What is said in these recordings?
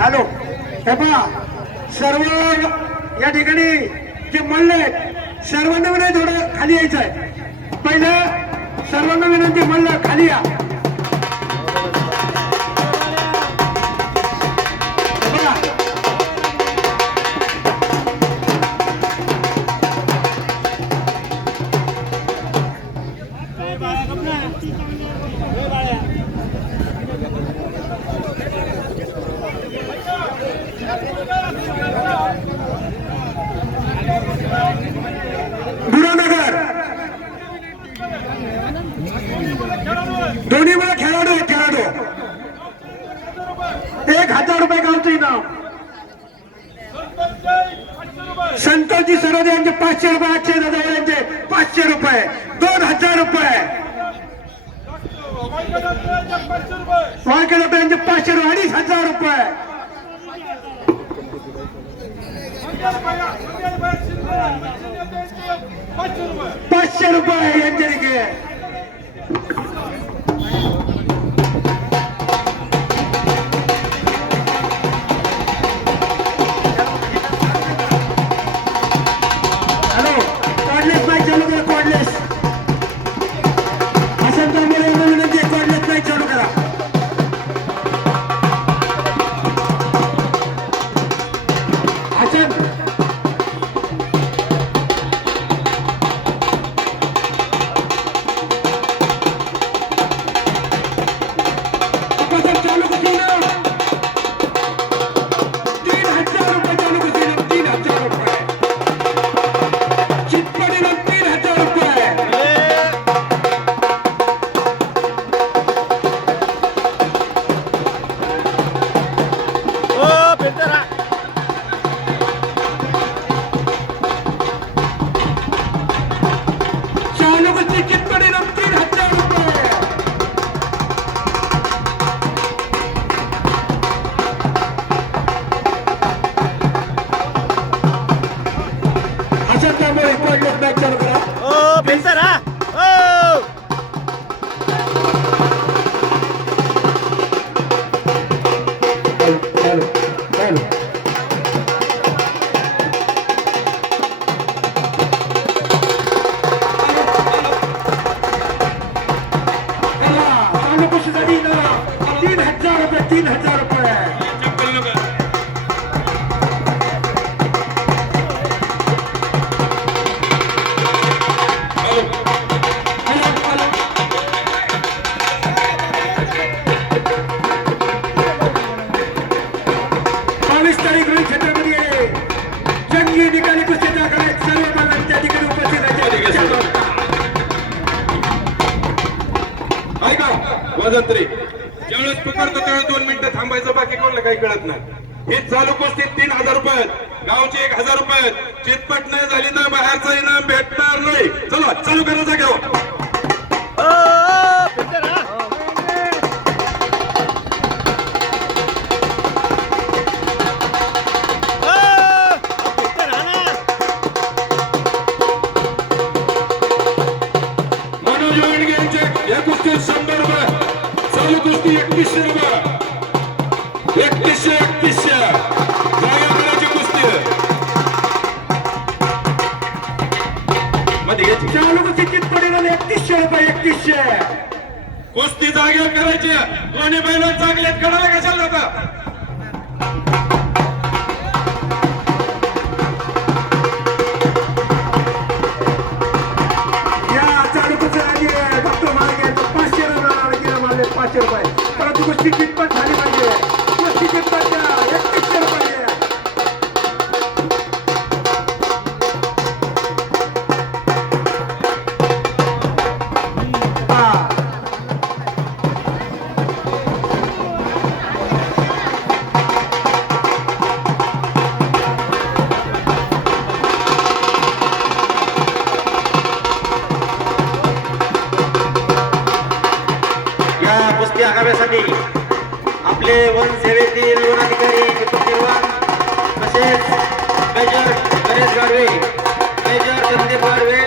Hello बाबा सर्व या ठिकाणी जे मल्ल सर्वांना विनंती थोडं खाली यायचं आहे पहिलं सर्वांना विनंती मल्ल खाली या. रुपये गावचं संतोषजी सरोदे यांचे पाचशे रुपये अक्षय दादा यांचे पाचशे रुपये. दोन हजार रुपये. वाळके दादा यांचे पाचशे रुपये अडीच हजार रुपये. पाचशे रुपये यांच्या আছেন ओ ज्यावेळेस पुकारतो त्यावेळेस दोन मिनिटं थांबायचं बाकी कोणाला काही कळत नाही. हे चालू गोष्टी तीन हजार रुपये गावचे एक हजार रुपये चितपट नाही झाली तर बाहेरचं इनाम भेटणार नाही. चला चालू करा घेऊ कुस्ती जागेवर करायची दोन्ही बैल चांगले कळायला कशाला जाता या कुस्ती आखाव्यासाठी आपले वन सेवेतील वन अधिकारी दीपक निर्वाण तसेच major Ganesh Gadve major Sandeep Gadve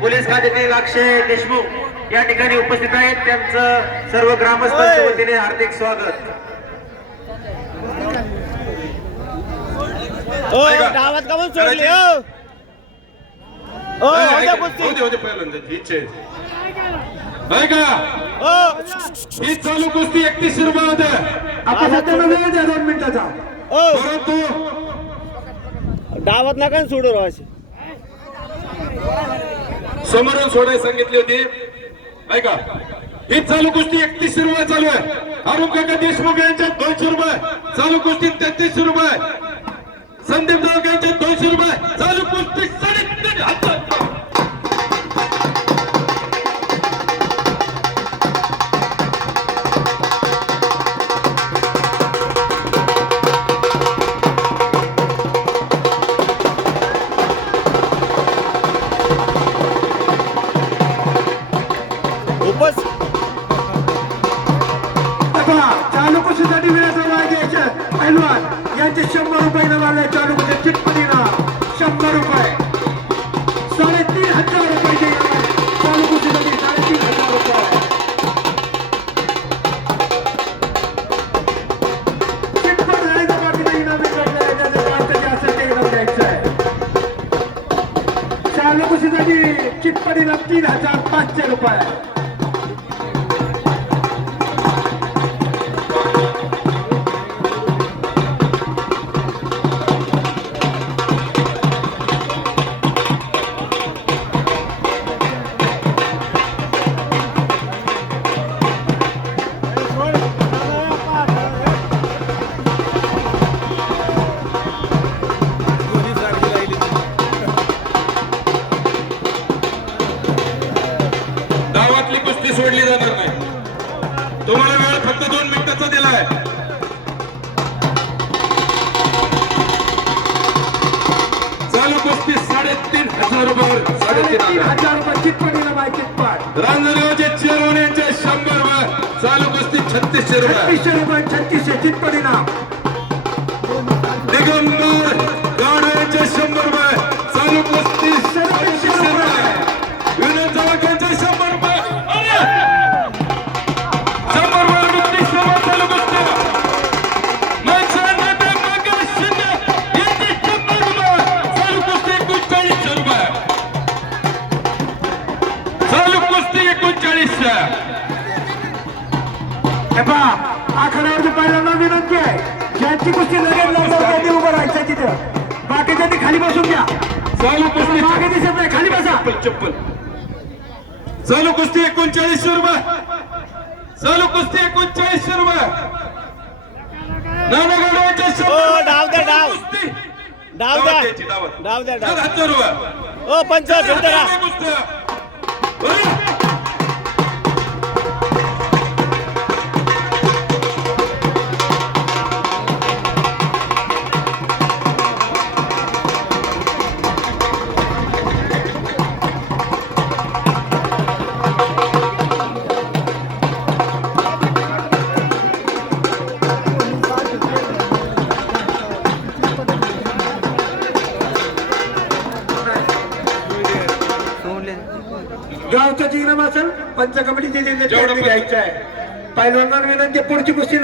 police खात्यातील अक्षय देशमुख या ठिकाणी उपस्थित आहेत त्यांचं सर्व ग्रामस्थांच्या. वतीने हार्दिक स्वागत. डावात का म्हणून सोडली करायची. ओ ओ ऐका, होत्या होते इच्छा आहे. ओ. ही चालू कुस्ती एकतीसशे रुपये होते द्या दोन मिनिटाचा परंतु डावात नका सोडू राव समोरून सोडायला सांगितली होती. ऐका. ही चालू कुस्ती एकतीसशे रुपये चालू आहे. अरुण काका देशमुख यांच्या दोनशे रुपये. चालू कुस्ती तेहतीसशे रुपये. संदीप दोघांचे दोनशे रुपये. चालू कुस्ती बघा चालू कुशीसाठी वेळेचा वाय घ्यायचे पैलवान यांचे शंभर रुपये नावाले चालू कुशी चिटपटीला. शंभर रुपये. साडेतीन हजार रुपये जे चालू कुशीसाठी साडेतीन हजार रुपये. चिटपट राहायचं बाकीचं इनाम असेल इनाम द्यायचं आहे. चालू कुशीसाठी चिटपटीला तीन हजार पाचशे रुपये. साडेतीन हजार रुपये साडेतीन हजार. रुपये चिटपटीला बाय चिटपट रांजणगावचे चेअरमन यांचे शंभर रुपये चालू कुस्ती छत्तीसशे रुपये छत्तीसशे रुपये छत्तीसशे चिटपटी नाव. दिगंबर गाडे यांचे शंभर रुपये चालू कुस्ती कुस्ती एकोणचाळीसशे हे पहा आखाड्यावरती पहिल्यांदा विनंती आहे ज्यांची कुस्ती लगेच त्यांनी उभं राहायचं तिथं. बाकीच्यांनी खाली बसून घ्या. चालू कुस्ती. मागे दिसत नाही खाली बसा. चप्पल चप्पल. चालू कुस्ती एकोणचाळीसशे रुपये चालू कुस्ती एकोणचाळीसशे रुपये डाव द्या, डाव. कुस्ती. डाव दावत द्या. डाव. द्या डाव. ओ पंच फिरते असेल पंच कमिटीचे घ्यायचं आहे पहिल्यांदा विनंती पुढची कुस्ती.